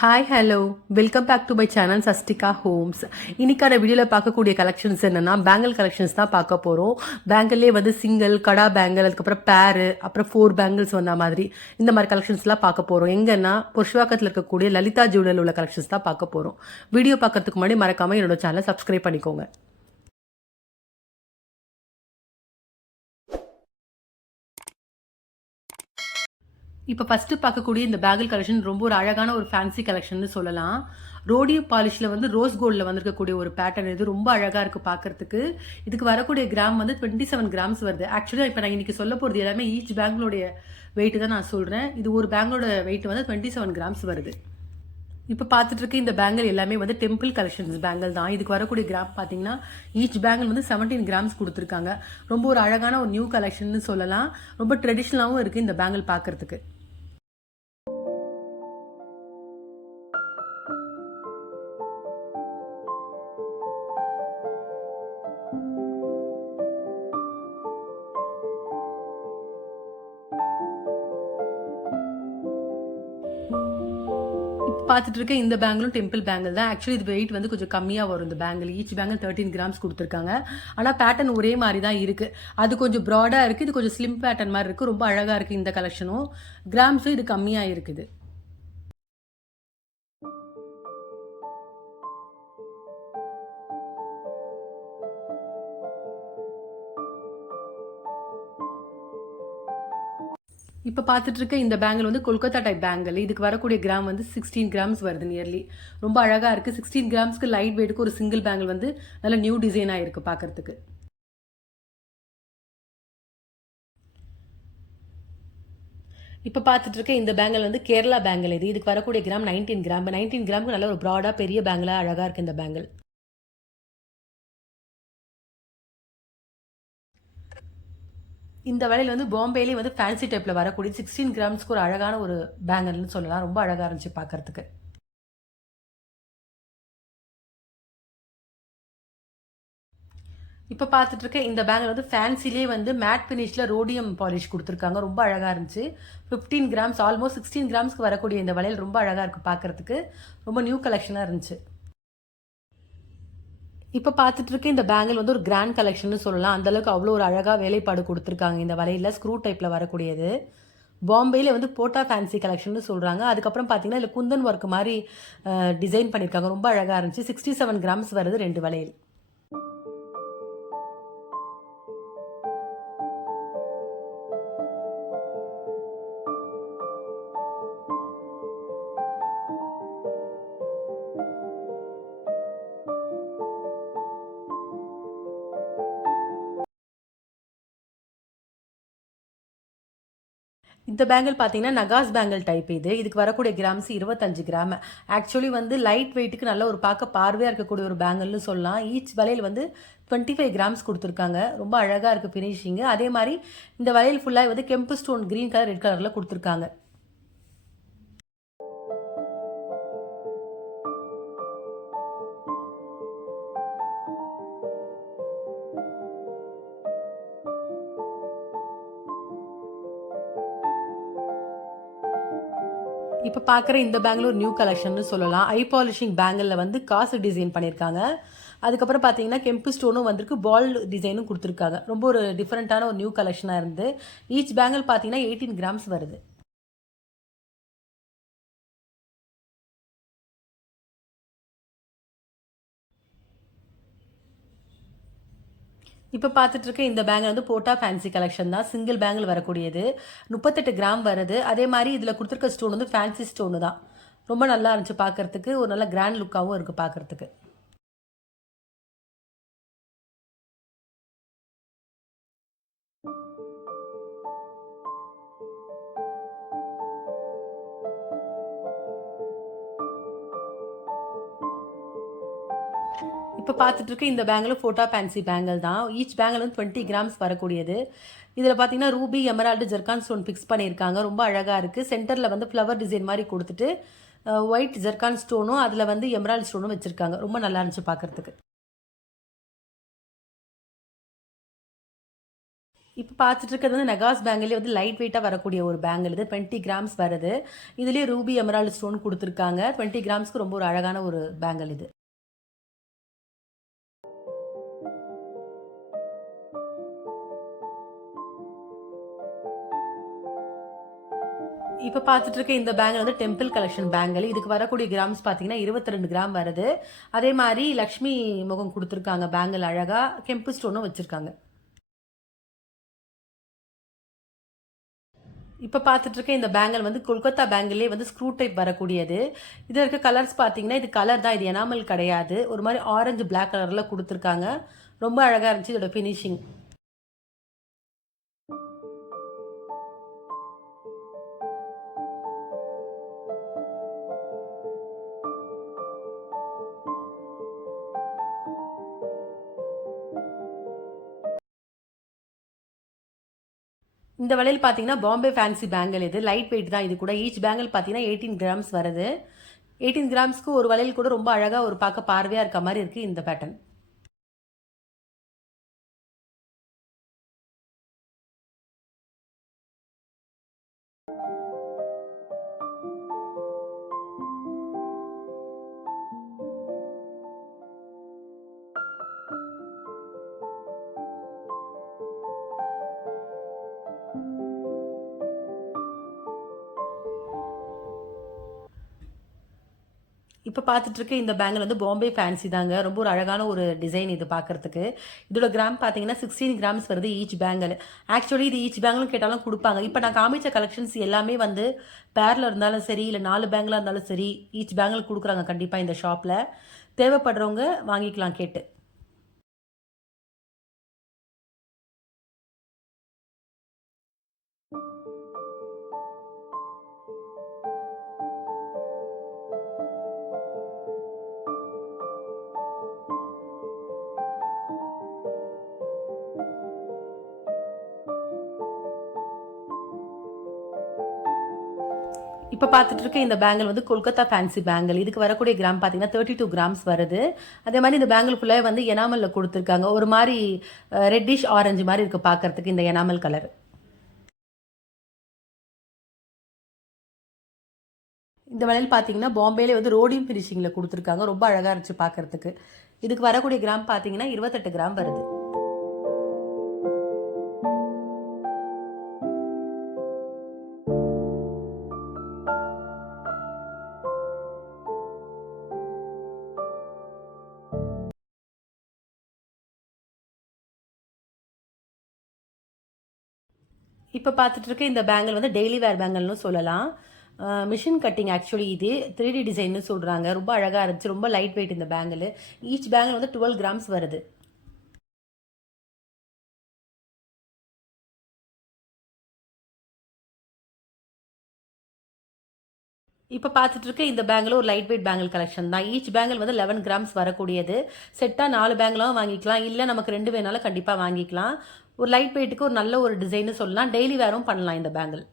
Hi hello welcome back to my channel Sastika Homes. இன்னைக்கான வீடியோவில் பார்க்கக்கூடிய கலெக்ஷன்ஸ் என்னன்னா பேங்கிள் கலெக்ஷன்ஸ் தான் பார்க்க போகிறோம். பேங்கிள்லேயே வந்து சிங்கிள் கடா பேங்கிள், அதுக்கப்புறம் பேரு, அப்புறம் 4 பேங்கிள்ஸ் வந்த மாதிரி இந்த மாதிரி கலெக்ஷன்ஸ்லாம் பார்க்க போகிறோம். எங்கன்னா புருஷவாக்கத்தில் இருக்கக்கூடிய லலிதா ஜுவலில் உள்ள கலெக்ஷன்ஸ் தான் பார்க்க போகிறோம். வீடியோ பார்க்கறதுக்கு முன்னாடி மறக்காமல் என்னோட சேனலை சப்ஸ்கிரைப் பண்ணிக்கோங்க. இப்போ ஃபஸ்ட்டு பார்க்கக்கூடிய இந்த பேங்கிள் கலெக்ஷன் ரொம்ப ஒரு அழகான ஒரு ஃபேன்சி கலெக்ஷன் சொல்லலாம். ரோடியம் பாலிஷில் வந்து ரோஸ் கோல்டில் வந்திருக்கக்கூடிய ஒரு பேட்டர்ன். இது ரொம்ப அழகாக இருக்குது பார்க்கறதுக்கு. இதுக்கு வரக்கூடிய கிராம் வந்து 27 கிராம்ஸ் வருது. ஆக்சுவலாக இப்போ நான் இன்றைக்கி சொல்ல போகிறது எல்லாமே ஈச் பேங்கிளோடைய வெயிட்டு தான் நான் சொல்கிறேன். இது ஒரு பேங்கிளோட வெயிட் வந்து 27 கிராம்ஸ் வருது. இப்போ பார்த்துட்டு இருக்க இந்த பேங்கிள் எல்லாமே வந்து டெம்பிள் கலெக்ஷன்ஸ் பேங்கிள் தான். இதுக்கு வரக்கூடிய கிராம் பார்த்தீங்கன்னா ஈச் பேங்கிள் வந்து 17 கிராம்ஸ் கொடுத்துருக்காங்க. ரொம்ப ஒரு அழகான ஒரு நியூ கலெக்ஷன் சொல்லலாம். ரொம்ப ட்ரெடிஷ்னலாகவும் இருக்குது இந்த பேங்கிள் பார்க்கறதுக்கு. பார்த்துட்டு இருக்க இந்த பேங்கிளும் டெம்பிள் பேங்கிள் தான். ஆக்சுவலி இது வெயிட் வந்து கொஞ்சம் கம்மியாக வரும். இந்த பேங்கிள் ஈச் பேங்கிள் 13 கிராம்ஸ் கொடுத்துருக்காங்க. ஆனால் பேட்டர்ன் ஒரே மாதிரி தான் இருக்குது. அது கொஞ்சம் ப்ராடாக இருக்குது, இது கொஞ்சம் ஸ்லிம் பேட்டர்ன் மாதிரி இருக்குது. ரொம்ப அழகாக இருக்குது இந்த கலெக்ஷனும். கிராம்ஸும் இது கம்மியாக இருக்குது. இப்போ பார்த்துட்டு இருக்க இந்த பேங்கிள் வந்து கொல்கத்தா டைப் பேங்கிள். இதுக்கு வரக்கூடிய கிராம் வந்து 16 கிராம்ஸ் வருது நியர்லி. ரொம்ப அழகாக இருக்குது. 16 கிராம்ஸ்க்கு லைட் வெயிட்டுக்கு ஒரு சிங்கிள் பேங்கிள் வந்து நல்ல நியூ டிசைனாக இருக்குது பார்க்கறதுக்கு. இப்போ பார்த்துட்டு இருக்க இந்த பேங்கிள் வந்து கேரளா பேங்கிள். இதுக்கு வரக்கூடிய கிராம் 19 கிராம். 19 கிராமுக்கு நல்ல ஒரு ப்ராடாக பெரிய பேங்கிளாக அழகாக இருக்குது இந்த பேங்கிள். இந்த வளையல் வந்து பாம்பேலேயே வந்து ஃபேன்சி டைப்பில் வரக்கூடிய 16 கிராம்ஸ்க்கு ஒரு அழகான ஒரு பேங்கல்னு சொல்லலாம். ரொம்ப அழகாக இருந்துச்சு பார்க்கறதுக்கு. இப்போ பார்த்துட்டு இருக்க இந்த பேங்கில் வந்து ஃபேன்சிலே வந்து மேட் ஃபினிஷில் ரோடியம் பாலிஷ் கொடுத்துருக்காங்க. ரொம்ப அழகாக இருந்துச்சு. 15 கிராம்ஸ், ஆல்மோஸ்ட் 16 கிராம்ஸ்க்கு வரக்கூடிய இந்த வளையல் ரொம்ப அழகாக இருக்குது பார்க்கறதுக்கு. ரொம்ப நியூ கலெக்ஷனாக இருந்துச்சு. இப்போ பார்த்துட்டு இருக்க இந்த பேங்கிள் வந்து ஒரு கிராண்ட் கலெக்ஷன் சொல்லலாம். அந்தளவுக்கு அவ்வளோ ஒரு அழகாக வேலைப்பாடு கொடுத்துருக்காங்க. இந்த வலையில் ஸ்க்ரூ டைப்பில் வரக்கூடியது. பாம்பேயில் வந்து போட்டா ஃபேன்சி கலெக்ஷன் சொல்கிறாங்க. அதுக்கப்புறம் பார்த்தீங்கன்னா இதில் குந்தன் ஒர்க் மாதிரி டிசைன் பண்ணியிருக்காங்க. ரொம்ப அழகாக இருந்துச்சு. 67 கிராம்ஸ் வருது 2 வளையல். இந்த பேங்கிள் பார்த்தீங்கன்னா நகாஸ் பேங்கிள் டைப் இது. இதுக்கு வரக்கூடிய கிராம்ஸ் 25 கிராம். ஆக்சுவலி வந்து லைட் வெயிட்டுக்கு நல்ல ஒரு பார்க்க பார்வையாக இருக்கக்கூடிய ஒரு பேங்கிள்னு சொல்லலாம். ஈச் வளையல் வந்து 25 கிராம்ஸ் கொடுத்துருக்காங்க. ரொம்ப அழகாக இருக்குது ஃபினிஷிங்கு. அதே மாதிரி இந்த வளையல் ஃபுல்லாக வந்து கெம்பு ஸ்டோன் க்ரீன் கலர், ரெட் கலரில் கொடுத்துருக்காங்க. இப்போ பார்க்குற இந்த பேங்கில் ஒரு நியூ கலெக்ஷன் சொல்லலாம். ஐ பாலிஷிங் பேங்கிளில் வந்து காசு டிசைன் பண்ணியிருக்காங்க. அதுக்கப்புறம் பார்த்தீங்கன்னா கெம்பு ஸ்டோனும் வந்திருக்கு, பால் டிசைனும் கொடுத்துருக்காங்க. ரொம்ப ஒரு டிஃப்ரெண்ட்டான ஒரு நியூ கலெக்ஷனாக இருந்து ஈச் பேங்கிள் பார்த்தீங்கன்னா 18 கிராம்ஸ் வருது. இப்போ பார்த்துட்டு இருக்க இந்த பேங்கிள் வந்து போட்டா ஃபேன்சி கலெக்ஷன் தான். சிங்கிள் பேங்கிள் வரக்கூடியது. 38 கிராம் வருது. அதே மாதிரி இதில் கொடுத்துருக்க ஸ்டோன் வந்து ஃபேன்சி ஸ்டோனு தான். ரொம்ப நல்லா இருந்துச்சு பார்க்கறதுக்கு. ஒரு நல்ல கிராண்ட் லுக்காகவும் இருக்குது பார்க்கறதுக்கு. இப்போ பார்த்துட்டு இருக்க இந்த பேங்கிள் ஃபோட்டா ஃபேன்சி பேங்கிள் தான். ஈச் பேங்கிள் வந்து 20 கிராம்ஸ் வரக்கூடியது. இதில் பார்த்தீங்கன்னா Ruby, Emerald, zircon stone fix பண்ணியிருக்காங்க. ரொம்ப அழகாக இருக்குது. சென்டரில் வந்து ஃப்ளவர் டிசைன் மாதிரி கொடுத்துட்டு ஒயிட் ஜெர்கான் ஸ்டோனும் அதில் வந்து எமரால்டு ஸ்டோனும் வச்சுருக்காங்க. ரொம்ப நல்லா இருந்துச்சு பார்க்குறதுக்கு. இப்ப பார்த்துட்டு இருக்கிறது வந்து நகாஸ் பேங்கிலே வந்து லைட் வெயிட்டா வரக்கூடிய ஒரு பேங்கிள் இது 20 கிராம்ஸ் வருது. இதுலயே ரூபி எமரால்டு ஸ்டோன் குடுத்துருக்காங்க. 20 கிராம்ஸ்க்கு ரொம்ப ஒரு அழகான ஒரு பேங்கிள் இது. இப்ப பார்த்துட்டு இருக்க இந்த பேங்கிள் வந்து டெம்பிள் கலெக்ஷன் பேங்கிள். இதுக்கு வரக்கூடிய கிராம்ஸ் பார்த்தீங்கன்னா 22 கிராம் வருது. அதே மாரி லக்ஷ்மி முகம் குடுத்துருக்காங்க பேங்கிள் அழகா. கெம்பு ஸ்டோனும் வச்சிருக்காங்க. இப்ப பார்த்துட்டு இருக்க இந்த பேங்கிள் வந்து கொல்கத்தா பேங்கிள்லயே வந்து ஸ்க்ரூ டைப் வரக்கூடியது. இதுல இருக்க கலர்ஸ் பார்த்தீங்கன்னா, இது கலர் தான். இது எனாமல் கிடையாது. ஒரு மாரி ஆரஞ்சு பிளாக் கலர்ல குடுத்துருக்காங்க. ரொம்ப அழகா இருந்துச்சு இதோட ஃபினிஷிங். இந்த வளையல் பார்த்தீங்கன்னா, பாம்பே ஃபேன்சி பேங்கிள் இது. லைட் வெயிட் தான் இது கூட. ஈச் பேங்கிள் பார்த்தீங்கன்னா 18 கிராம்ஸ் வருது. 18 கிராம்ஸ்க்கு ஒரு வளையல் கூட ரொம்ப அழகா ஒரு பார்க்க பார்வையா இருக்க மாரி இருக்கு இந்த பேட்டர்ன். இப்ப பார்த்துட்டு இருக்க இந்த பேங்கிள் வந்து பாம்பே ஃபேன்சி தாங்க. ரொம்ப ஒரு அழகான ஒரு டிசைன் இது பார்க்கறதுக்கு. இதோட கிராம் பார்த்தீங்கன்னா 16 கிராம்ஸ் வருது ஈச் பேங்கிள். ஆக்சுவலி இது ஈச் பேங்கிள்னு கேட்டாலும் குடுப்பாங்க. இப்ப நான் காமிச்ச கலெக்ஷன்ஸ் எல்லாமே வந்து பேர்ல இருந்தாலும் சரி, இல்ல 4 பேங்கிளா இருந்தாலும் சரி, ஈச் பேங்கிள் குடுக்குறாங்க கண்டிப்பா இந்த ஷாப்ல. தேவைப்படுறவங்க வாங்கிக்கலாம் கேட்டு. இப்ப பார்த்துட்டு இருக்க இந்த பேங்கிள் வந்து கொல்கத்தா ஃபேன்சி பேங்கிள். இதுக்கு வரக்கூடிய கிராம் பார்த்தீங்கன்னா 32 கிராம்ஸ் வருது. அதே மாரி இந்த பேங்கிள் ஃபுல்லாவே வந்து எனாமல்ல குடுத்துருக்காங்க. ஒரு மாரி ரெட்டிஷ் ஆரஞ்சு மாரி இருக்கு பார்க்கறதுக்கு இந்த எனாமல் கலர். இந்த வளையல் பார்த்தீங்கன்னா, பாம்பேலே வந்து ரோடியம் ஃபினிஷிங்ல குடுத்துருக்காங்க. ரொம்ப அழகா இருந்துச்சு பார்க்கறதுக்கு. இதுக்கு வரக்கூடிய கிராம் பார்த்தீங்கன்னா 28 கிராம் வருது. இப்ப பார்த்துட்டு இருக்க இந்த பேங்கிள் வந்து டெய்லி வேர் பேங்கிள்னு சொல்லலாம். மிஷின் கட்டிங் ஆக்சுவலி இது. 3டி டிசைன்னு சொல்றாங்க. ரொம்ப அழகா இருந்துச்சு. ரொம்ப லைட் வெயிட் இந்த பேங்கிள். ஈச் பேங்கிள் வந்து 12 கிராம்ஸ் வருது. இப்ப பார்த்துட்டு இருக்க இந்த பேங்கிள் ஒரு லைட் வெயிட் பேங்கிள் கலெக்ஷன் தான். ஈச் பேங்கிள் வந்து 11 கிராம்ஸ் வரக்கூடியது. செட்டா 4 பேங்கிளாவும் வாங்கிக்கலாம். இல்ல நமக்கு 2 வேணாலும் கண்டிப்பா வாங்கிக்கலாம். ஒரு லைட் வெயிட்டுக்கு ஒரு நல்ல ஒரு டிசைன்னு சொல்லலாம். டெய்லி வேரும் பண்ணலாம் இந்த பேங்கிள்.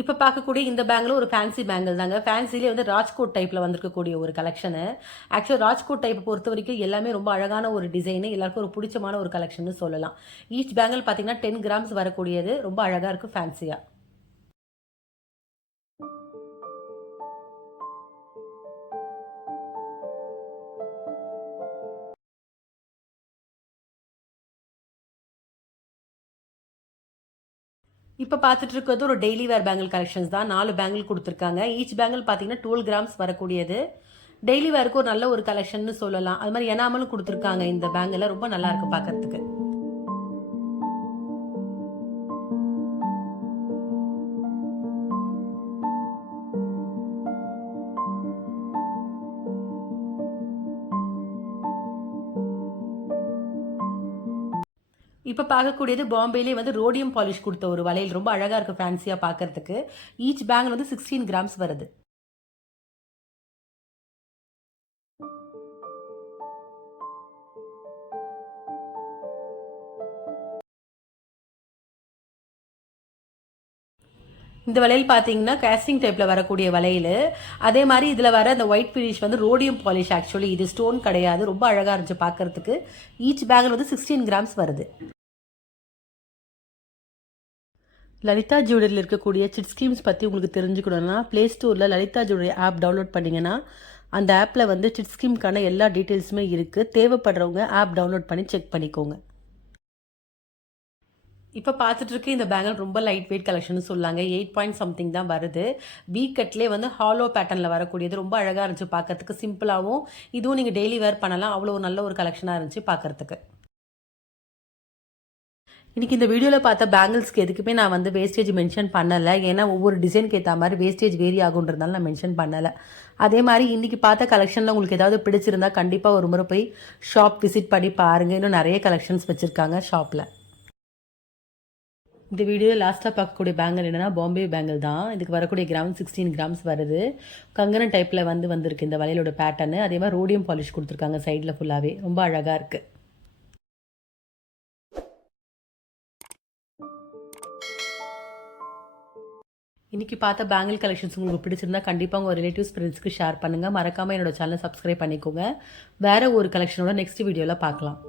இப்ப பார்க்கக்கூடிய இந்த பேங்கிலும் ஒரு ஃபேன்சி பேங்கிள் தாங்க. ஃபேன்சிலே வந்து ராஜ்கோட் டைப்ல வந்திருக்கக்கூடிய ஒரு கலெக்ஷனு. ஆக்சுவலா ராஜ்கோட் டைப் பொறுத்தவரைக்கும் எல்லாமே ரொம்ப அழகான ஒரு டிசைனு. எல்லாருக்கும் ஒரு புடிச்சமான ஒரு கலெக்ஷன்னு சொல்லலாம். ஈச் பேங்கிள் பார்த்தீங்கன்னா 10 கிராம்ஸ் வரக்கூடியது. ரொம்ப அழகா இருக்கு ஃபேன்சியா. இப்ப பார்த்துட்டு இருக்கிறது ஒரு டெய்லி வேர் பேங்கிள் கலெக்ஷன்ஸ் தான். 4 பேங்கிள் குடுத்துருக்காங்க. ஈச் பேங்கிள் பார்த்தீங்கன்னா 12 கிராம்ஸ் வரக்கூடியது. டெய்லி வேருக்கு ஒரு நல்ல ஒரு கலெக்ஷன்னு சொல்லலாம். அது மாரி எனாமலும் குடுத்துருக்காங்க இந்த பேங்கிள்ல. ரொம்ப நல்லா இருக்கு பார்க்கறதுக்கு. இப்ப பார்க்கக்கூடியது பாம்பேலயே வந்து ரோடியம் பாலிஷ் குடுத்த ஒரு வளையல். ரொம்ப அழகா இருக்கு ஃபேன்சியா பார்க்கறதுக்கு. ஈச் பேங்கிள் வந்து 16 கிராம்ஸ் வருது. இந்த வளையல் பார்த்தீங்கன்னா கேஸ்டிங் டைப்பில் வரக்கூடிய வளையல். அதே மாதிரி இதில் வர அந்த ஒயிட் ஃபினிஷ் வந்து ரோடியம் பாலிஷ். ஆக்சுவலி இது ஸ்டோன் கிடையாது. ரொம்ப அழகாக இருந்துச்சு பார்க்கறதுக்கு. ஈச் பேங்கில் வந்து 16 கிராம்ஸ் வருது. லலிதா ஜுவல்லரியில் இருக்கக்கூடிய சிட் ஸ்கீம்ஸ் பற்றி உங்களுக்கு தெரிஞ்சுக்கணுன்னா ப்ளே ஸ்டோரில் லலிதா ஜுவல்லரி ஆப் டவுன்லோட் பண்ணிங்கன்னா அந்த ஆப்பில் வந்து சிட் ஸ்கீம்க்கான எல்லா டீட்டெயில்ஸுமே இருக்குது. தேவைப்படுறவங்க ஆப் டவுன்லோட் பண்ணி செக் பண்ணிக்கோங்க. இப்போ பார்த்துட்டு இருக்க இந்த பேங்கிள் ரொம்ப லைட் வெயிட் கலெக்ஷன் சொல்லாங்க. 8 பாயிண்ட் சம்திங் தான் வருது. வீ கட்லேயே வந்து ஹாலோ பேட்டர்னில் வரக்கூடியது ரொம்ப அழகாக இருந்துச்சு பார்க்கறதுக்கு. சிம்பிளாகவும் இதுவும் நீங்கள் டெய்லி வேர் பண்ணலாம். அவ்வளோ நல்ல ஒரு கலெக்ஷனாக இருந்துச்சு பார்க்கறதுக்கு. இன்றைக்கி இந்த வீடியோவில் பார்த்த பேங்கிள்ஸ்க்கு எதுக்குமே நான் வந்து வேஸ்டேஜ் மென்ஷன் பண்ணலை. ஏன்னா ஒவ்வொரு டிசைனுக்கு ஏற்ற மாதிரி வேஸ்டேஜ் வேரி ஆகுன்றதுனால நான் மென்ஷன் பண்ணலை. அதே மாதிரி இன்றைக்கி பார்த்த கலெக்ஷனில் உங்களுக்கு ஏதாவது பிடிச்சிருந்தா கண்டிப்பாக ஒரு முறை போய் ஷாப் விசிட் பண்ணி பாருங்கள். இன்னும் நிறைய கலெக்ஷன்ஸ் வச்சுருக்காங்க ஷாப்பில். இந்த வீடியோவில் லாஸ்ட்டாக பார்க்கக்கூடிய பேங்கிள் என்னென்னா பாம்பே பேங்கிள் தான். இதுக்கு வரக்கூடிய கிராம் 16 கிராம்ஸ் வருது. கங்கணம் டைப்பில் வந்திருக்கு இந்த வளையலோட பேட்டர்னு. அதே மாதிரி ரோடியம் பாலிஷ் கொடுத்துருக்காங்க சைடில் ஃபுல்லாகவே. ரொம்ப அழகாக இருக்குது. இன்றைக்கி பார்த்த பேங்கிள் கலெக்ஷன்ஸ் உங்களுக்கு பிடிச்சிருந்தா கண்டிப்பாக உங்கள் ரிலேட்டிவ்ஸ் ஃப்ரெண்ட்ஸ்க்கு ஷேர் பண்ணுங்கள். மறக்காமல் என்னோட சேனலை சப்ஸ்கிரைப் பண்ணிக்கோங்க. வேறு ஒரு கலெக்ஷனோட நெக்ஸ்ட் வீடியோவில் பார்க்கலாம்.